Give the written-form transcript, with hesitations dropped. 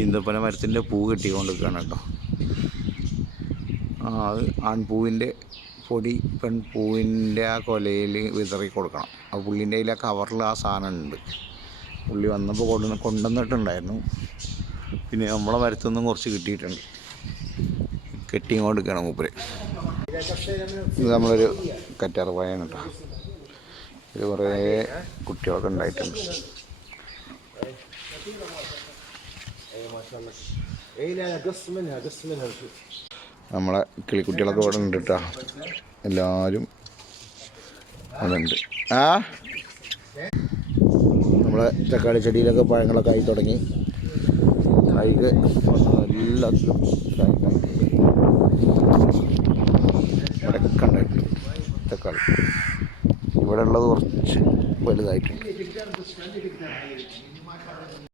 ഈന്തപ്പന മരത്തിൻ്റെ പൂ കെട്ടിക്കൊണ്ടിരിക്കുകയാണ് കേട്ടോ. അത് ആൺപൂവിൻ്റെ പൊടി പെൺപൂവിൻ്റെ ആ കൊലയിൽ വിതറി കൊടുക്കണം. ആ പുള്ളിൻ്റെ കയ്യിൽ ആ കവറിൽ ആ സാധനം ഉണ്ട്. പുള്ളി വന്നപ്പോൾ കൊണ്ടുവന്നിട്ടുണ്ടായിരുന്നു. പിന്നെ നമ്മളെ മരത്തൊന്നും കുറച്ച് കിട്ടിയിട്ടുണ്ട്. കെട്ടിയും കൊടുക്കണം മൂപ്പര്. ഇത് നമ്മളൊരു കറ്റാർവാഴയാണ് കേട്ടോ. ഇത് കുറേ കുട്ടികളൊക്കെ ഉണ്ടായിട്ടുണ്ട്. നമ്മളെ കിളിക്കുട്ടികളൊക്കെ ഇവിടെ ഉണ്ട് കേട്ടോ. എല്ലാവരും അവിടെ ഉണ്ട്. നമ്മളെ തക്കാളി ചെടിയിലൊക്കെ പഴങ്ങളൊക്കെ ആയി തുടങ്ങി. കായ്ക്ക് എല്ലാത്തിലും ഇവിടെയൊക്കെ ഉണ്ടായിട്ടുണ്ട് തക്കാളി. ഇവിടെ ഉള്ളത് കുറച്ച് വലുതായിട്ടുണ്ട്.